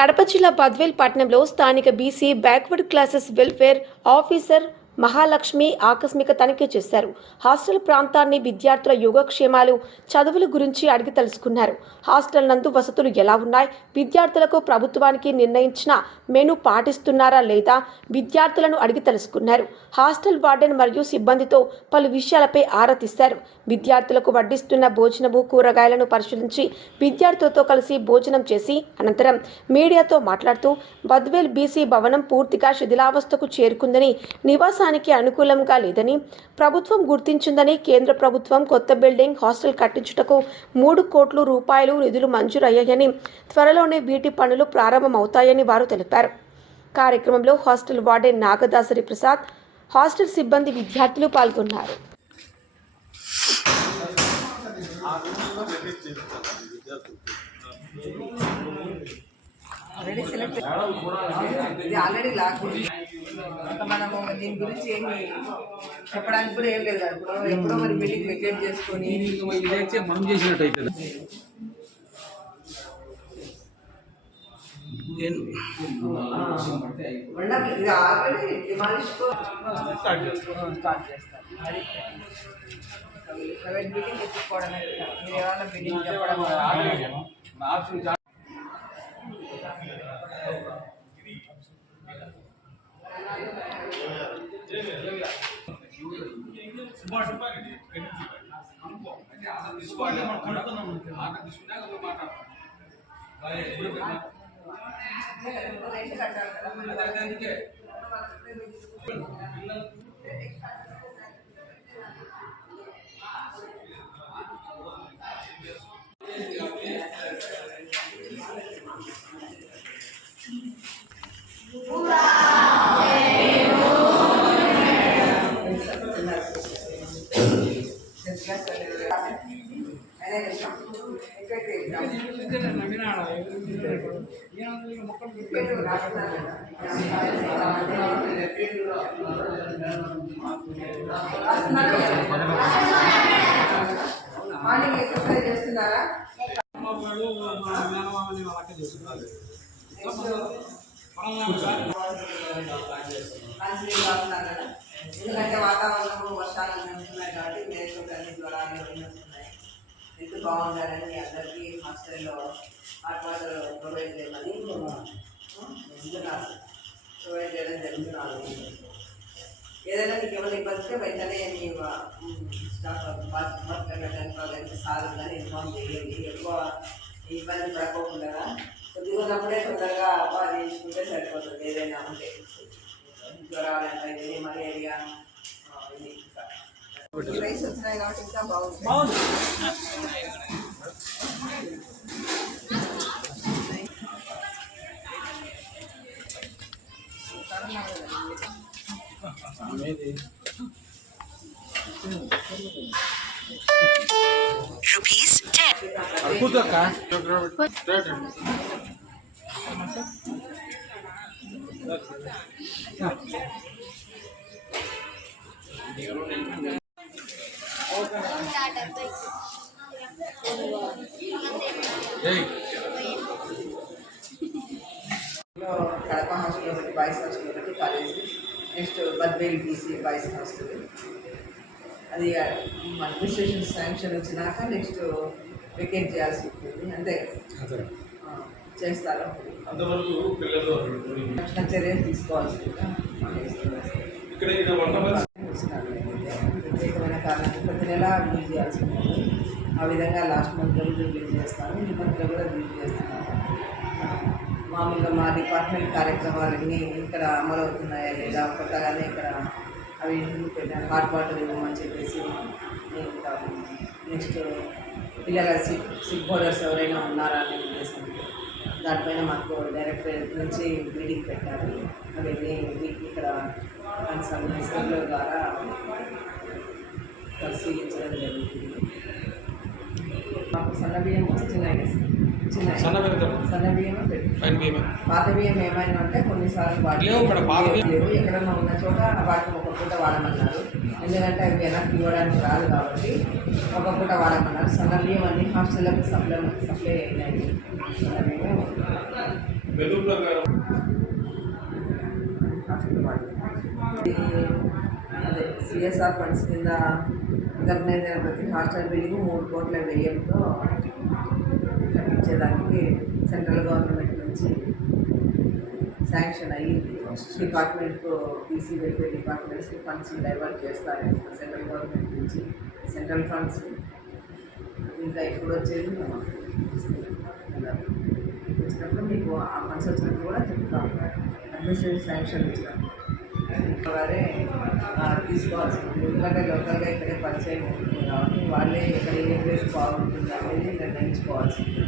కడప జిల్లా బద్వేల్ పట్టణంలో స్థానిక BC backward classes welfare officer Mahalakshmi ఆకస్మిక తనిఖీ చేశారు. హాస్టల్ ప్రాంతాన్ని, విద్యార్థుల యోగక్షేమాలు, చదువుల గురించి అడిగి తెలుసుకున్నారు. హాస్టల్ నందు వసతులు ఎలా ఉన్నాయి, విద్యార్థులకు ప్రభుత్వానికి నిర్ణయించిన మెనూ పాటిస్తున్నారా లేదా విద్యార్థులను అడిగి తెలుసుకున్నారు. హాస్టల్ వార్డెన్ మరియు సిబ్బందితో పలు విషయాలపై ఆరా తీశారు. విద్యార్థులకు వడ్డిస్తున్న భోజనము, కూరగాయలను పరిశీలించి విద్యార్థులతో కలిసి భోజనం చేసి అనంతరం మీడియాతో మాట్లాడుతూ బద్వేల్ బీసీ భవనం పూర్తిగా శిథిలావస్థకు చేరుకుందని, నివాసానికి అనుకూలంగా లేదని ప్రభుత్వం గుర్తించిందని, కేంద్ర ప్రభుత్వం కొత్త బిల్డింగ్ హాస్టల్ కట్టించుటకు 3 కోట్ల రూపాయలు నిధులు మంజూరయ్యాయని, త్వరలోనే వీటి పనులు ప్రారంభమవుతాయని వారు తెలిపారు. కార్యక్రమంలో hostel warden Nagadasari Prasad, hostel సిబ్బంది, విద్యార్థులు పాల్గొన్నారు. ఆల్రెడీ లాక్ మనము దీని గురించి ఏమి చెప్పడానికి కూడా ఏం లేదు. ఎప్పుడో మరి బిల్డింగ్ వెకేట్ చేసుకొని మనం చేసినట్టయితే ఆల్రెడీ డిమాలిష్ స్టార్ట్ చేస్తారు. అది ప్రైవేట్ బిల్డింగ్ ఎత్తుకోవడం మీరు ఏమైనా బిల్డింగ్ చెప్పడం మార్నింగ్ ఎక్సర్సైజ్ చేస్తున్నారా? ఎందుకంటే వాతావరణంలో వర్షాలు జరుగుతున్నాయి కాబట్టి నేర్చుకోవడానికి జ్వరాలు వస్తున్నాయి. ఎంత బాగుండాలని అందరికీ హాస్టల్లో హాట్ వాటర్ ప్రొవైడ్ చేయమని ప్రొవైడ్ చేయడం జరుగుతున్నారు. ఏదైనా మీకు ఏమైనా ఇబ్బంది వెంటనే మీ స్టాఫ్ వర్క్ సార్ కానీ ఇన్ఫార్మ్ చేయండి. ఎక్కువ ఇబ్బంది పడుకోకుండా కొద్దిగా ఉన్నప్పుడే తొందరగా బాగా చేసుకుంటే సరిపోతుంది. ఏదైనా ఉంటే జ్వరాలు అంటే మలేరియా రైస్ వచ్చినాయి కాబట్టి ఇంకా బాగుంది. కడప హాస్టల్ ఒకటి, బాయ్స్ హాస్టల్ ఒకటి, college, next Badvel BC boys hostel. అది అడ్మినిస్ట్రేషన్ శాంక్షన్ వచ్చినాక నెక్స్ట్ వెకేట్ చేయాల్సి ఉంటుంది. అంతే చేస్తారు. రక్షణ చర్యలు తీసుకోవాల్సిందిగా ప్రత్యేకమైన కారణం ప్రతి నెల రిలీజ్ చేయాల్సి ఉంటుంది. ఆ విధంగా లాస్ట్ మంత్లో రిలీజ్ చేస్తాను, ఈ మంత్లో కూడా రిలీజ్ చేస్తున్నాను. మామూలుగా మా డిపార్ట్మెంట్ కార్యక్రమాలన్నీ ఇక్కడ అమలవుతున్నాయా లేదా, కొత్తగానే ఇక్కడ అవి పెట్టాను. హాట్ వాటర్ ఇవ్వమని చెప్పేసి ఇంకా నెక్స్ట్ పిల్లల సిక్ బోర్డర్స్ ఎవరైనా ఉన్నారా అనే ఉద్దేశం దానిపైన మాకు డైరెక్టర్ నుంచి మీటింగ్ పెట్టారు. అవన్నీ ఇక్కడ కన్సర్న్ ఎస్ఎంల ద్వారా పరిశీలించడం జరుగుతుంది. మాకు సన్నబియ్యం సన్నబియ్యం పాత బియ్యం ఏమైనా ఉంటే కొన్నిసార్లు వాటి ఎక్కడన్నా ఉన్న చోట వాటిని ఒక పూట వాడమన్నారు. ఎందుకంటే అవి వెనక్కి ఇవ్వడానికి రాదు కాబట్టి ఒక పూట వాడమన్నారు. సన్నబియ్యం అన్ని హాస్టళ్ళకి సప్లై అయినాయి. సన్నబియ్యం హాస్టల్ వాడి అదే సిఎస్ఆర్ ఫండ్స్ కింద రికగ్నైజ్ అయిన ప్రతి హాస్టల్ బిల్డింగ్ 3 కోట్ల వ్యయంతో కట్టించేదానికి సెంట్రల్ గవర్నమెంట్ నుంచి శాంక్షన్ అయ్యింది. డిపార్ట్మెంట్కు బీసీ వెల్ఫేర్ డిపార్ట్మెంట్స్కి ఫండ్స్ డైవర్ట్ చేస్తారు సెంట్రల్ గవర్నమెంట్ నుంచి. సెంట్రల్ ఫండ్స్ ఇంకా ఎప్పుడు వచ్చేది వచ్చినప్పుడు మీకు ఆ ఫండ్స్ వచ్చినప్పుడు కూడా చెప్తాం. అడ్మినిస్ట్రేటివ్ శాంక్షన్ ఇచ్చినప్పుడు వారే తీసుకోవాల్సింది. ఎందుకంటే లోకల్గా ఇక్కడే పరిచయం ఉంటుంది కాబట్టి వాళ్ళే ఇక్కడ ఏ ప్లేస్ బాగుంటుంది అనేది నిర్ణయించుకోవాల్సింది.